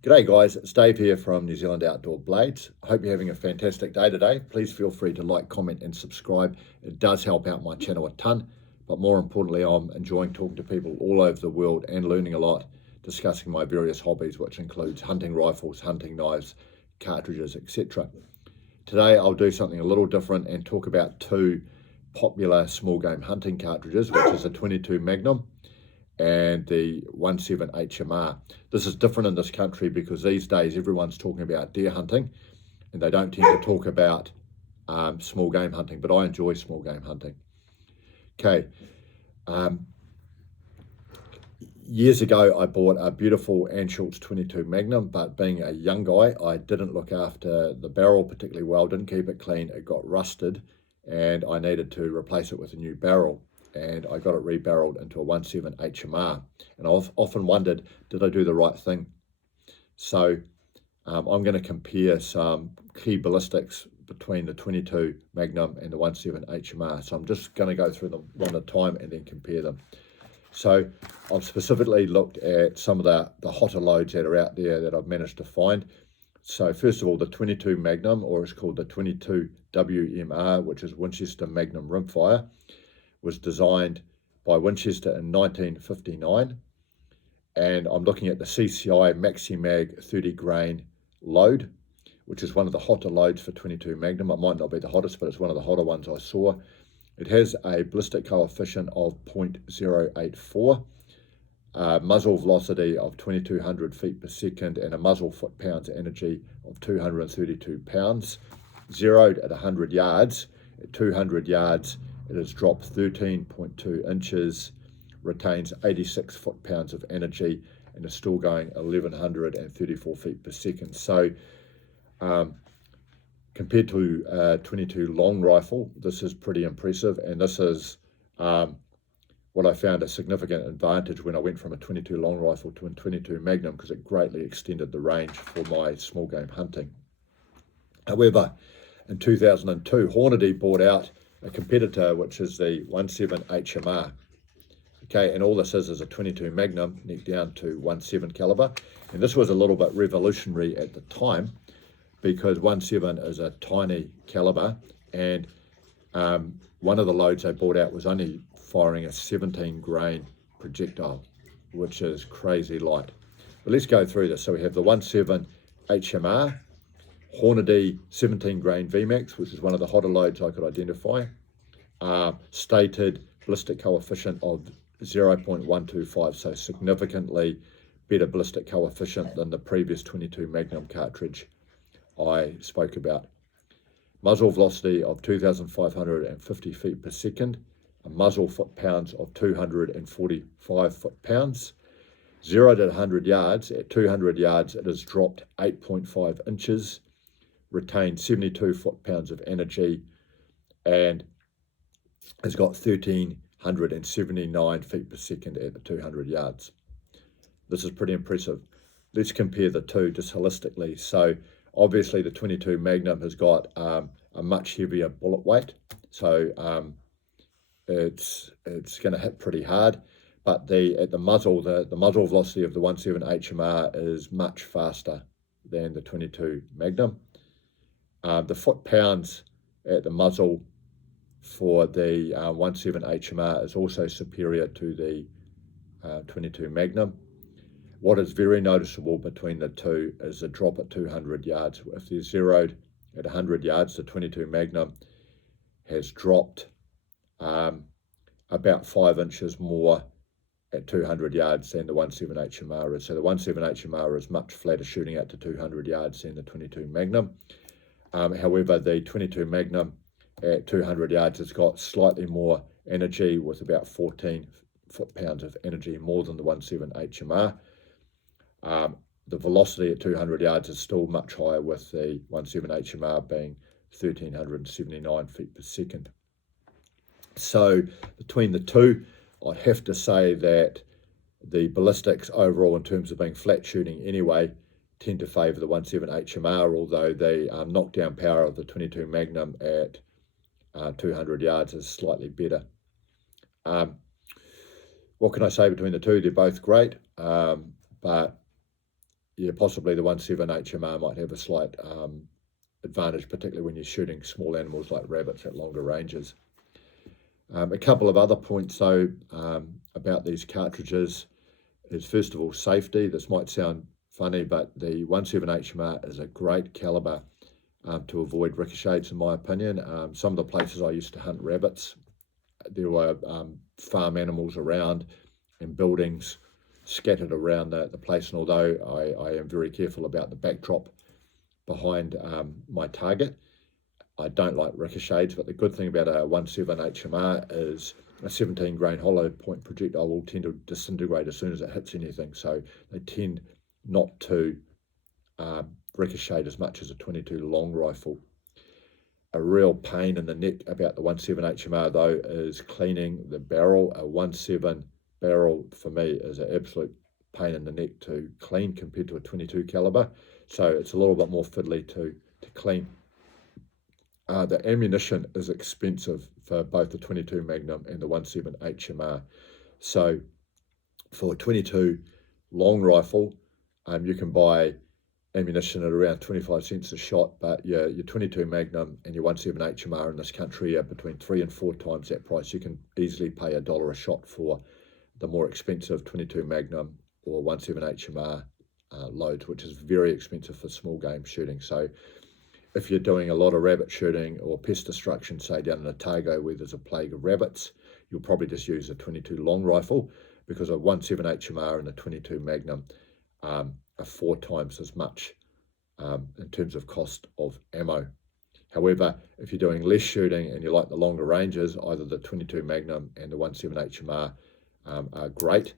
G'day guys, it's Dave here from New Zealand Outdoor Blades. I hope you're having a fantastic day today. Please feel free to like, comment and subscribe. It does help out my channel a ton, but more importantly, I'm enjoying talking to people all over the world and learning a lot, discussing my various hobbies, which includes hunting rifles, hunting knives, cartridges, etc. Today I'll do something a little different and talk about two popular small game hunting cartridges, which is a 22 Magnum and the 17 HMR. This is different in this country because these days everyone's talking about deer hunting and they don't tend to talk about small game hunting, but I enjoy small game hunting. Okay, years ago I bought a beautiful Anschutz 22 Magnum, but being a young guy, I didn't look after the barrel particularly well, didn't keep it clean, it got rusted and I needed to replace it with a new barrel. And I got it rebarreled into a 17 HMR. And I've often wondered, did I do the right thing? So I'm going to compare some key ballistics between the 22 Magnum and the 17 HMR. So I'm just going to go through them one at a time and then compare them. So I've specifically looked at some of the hotter loads that are out there that I've managed to find. So first of all, the 22 Magnum, or it's called the 22 WMR, which is Winchester Magnum Rimfire, was designed by Winchester in 1959, and I'm looking at the CCI MaxiMag 30 grain load, which is one of the hotter loads for 22 Magnum. It might not be the hottest, but it's one of the hotter ones I saw. It has a ballistic coefficient of 0.084, muzzle velocity of 2200 feet per second, and a muzzle foot-pounds energy of 232 pounds, zeroed at 100 yards. At 200 yards, it has dropped 13.2 inches, retains 86 foot-pounds of energy, and is still going 1,134 feet per second. So compared to a 22 long rifle, this is pretty impressive. And this is what I found a significant advantage when I went from a 22 long rifle to a 22 Magnum, because it greatly extended the range for my small game hunting. However, in 2002, Hornady bought out a competitor, which is the 17 HMR. Okay, and all this is a 22 Magnum neck down to 17 caliber. And this was a little bit revolutionary at the time because 17 is a tiny caliber, and one of the loads they bought out was only firing a 17 grain projectile, which is crazy light. But let's go through this. So we have the 17 HMR, Hornady 17 grain VMAX, which is one of the hotter loads I could identify. Stated ballistic coefficient of 0.125, so significantly better ballistic coefficient than the previous 22 Magnum cartridge I spoke about. Muzzle velocity of 2,550 feet per second, a muzzle foot-pounds of 245 foot-pounds. Zeroed at 100 yards, at 200 yards it has dropped 8.5 inches, retained 72 foot-pounds of energy, and has got 1,379 feet per second at the 200 yards. This is pretty impressive. Let's compare the two just holistically. So obviously the 22 Magnum has got a much heavier bullet weight, so it's going to hit pretty hard. But at the muzzle, the muzzle velocity of the 17 HMR is much faster than the 22 Magnum. The foot-pounds at the muzzle for the 17 HMR is also superior to the 22 Magnum. What is very noticeable between the two is the drop at 200 yards. If they're zeroed at 100 yards, the 22 Magnum has dropped about 5 inches more at 200 yards than the 17 HMR is. So the 17 HMR is much flatter shooting out to 200 yards than the 22 Magnum. However, the 22 Magnum at 200 yards has got slightly more energy, with about 14 foot-pounds of energy more than the 17 HMR. The velocity at 200 yards is still much higher, with the 17 HMR being 1,379 feet per second. So between the two, I'd have to say that the ballistics overall, in terms of being flat shooting anyway, tend to favour the 17 HMR, although the knockdown power of the 22 Magnum at 200 yards is slightly better. What can I say between the two? They're both great, but yeah, possibly the 17 HMR might have a slight advantage, particularly when you're shooting small animals like rabbits at longer ranges. A couple of other points though about these cartridges is, first of all, safety. This might sound funny, but the 17 HMR is a great caliber to avoid ricochets, in my opinion. Some of the places I used to hunt rabbits, there were farm animals around and buildings scattered around the place, and although I am very careful about the backdrop behind my target, I don't like ricochets. But the good thing about a 17 HMR is a 17 grain hollow point projectile will tend to disintegrate as soon as it hits anything, so they tend not to ricochet as much as a 22 long rifle. A real pain in the neck about the 17 HMR though is cleaning the barrel. A 17 barrel for me is an absolute pain in the neck to clean compared to a 22 caliber, so it's a little bit more fiddly to clean. The ammunition is expensive for both the 22 Magnum and the 17 HMR. So for a 22 long rifle, you can buy ammunition at around 25 cents a shot, but your 22 Magnum and your 17 HMR in this country are between 3 and 4 times that price. You can easily pay $1 a shot for the more expensive 22 Magnum or 17 HMR loads, which is very expensive for small game shooting. So if you're doing a lot of rabbit shooting or pest destruction, say down in Otago where there's a plague of rabbits, you'll probably just use a 22 long rifle, because a 17 HMR and a 22 Magnum are 4 times as much in terms of cost of ammo. However, if you're doing less shooting and you like the longer ranges, either the 22 Magnum and the 17 HMR are great.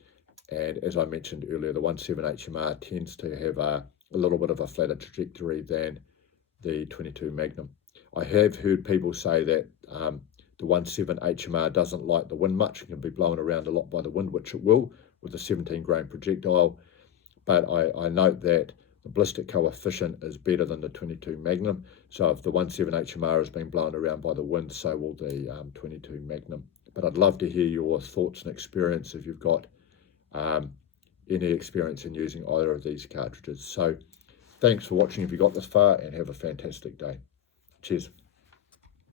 And as I mentioned earlier, the 17 HMR tends to have a little bit of a flatter trajectory than the 22 Magnum. I have heard people say that the 17 HMR doesn't like the wind much. It can be blown around a lot by the wind, which it will with the 17 grain projectile. But I note that the ballistic coefficient is better than the 22 Magnum. So if the 17 HMR has been blown around by the wind, so will the 22 Magnum. But I'd love to hear your thoughts and experience if you've got any experience in using either of these cartridges. So thanks for watching if you got this far, and have a fantastic day. Cheers.